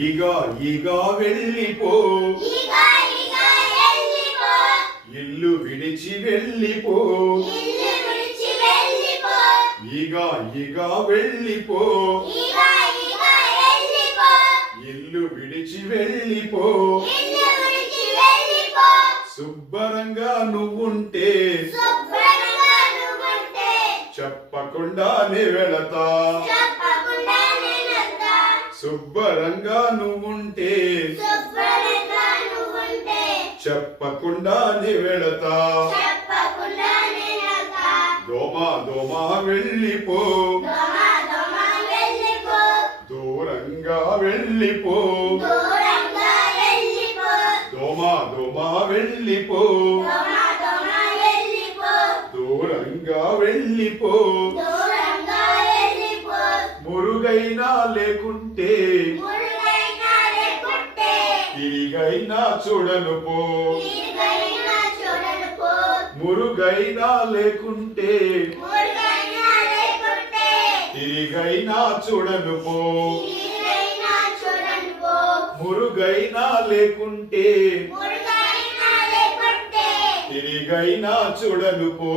ఇగా ఇగా వెళ్ళిపో ఇల్లు విడిచి వెళ్ళిపో ఇగా ఇగా వెళ్ళిపో ఇల్లు విడిచి వెళ్ళిపో శుభ్రంగా నువ్వుంటే చెప్పకుండానే వెళతా శుభ్రంగా నువ్వుంటే చెప్పకుండానే వెళతా దోమా దోమా వెళ్ళిపో దూరంగా వెళ్ళిపో దోమా దోమా వెళ్ళిపో దూరంగా వెళ్ళిపో మురుగైనా లేకుంటే తిరిగైనా చూడను పో మురుగైనా లేకుంటే తిరిగైనా చూడను పో మురుగైనా లేకుంటే తిరిగైనా చూడను పో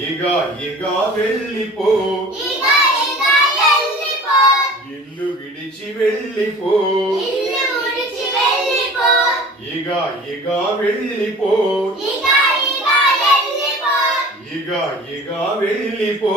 ఇగా ఇగా వెళ్ళిపో ఇల్లు విడిచి వెళ్ళిపో ఇగా ఇగా వెళ్ళిపో ఇగా ఇగా వెళ్ళిపో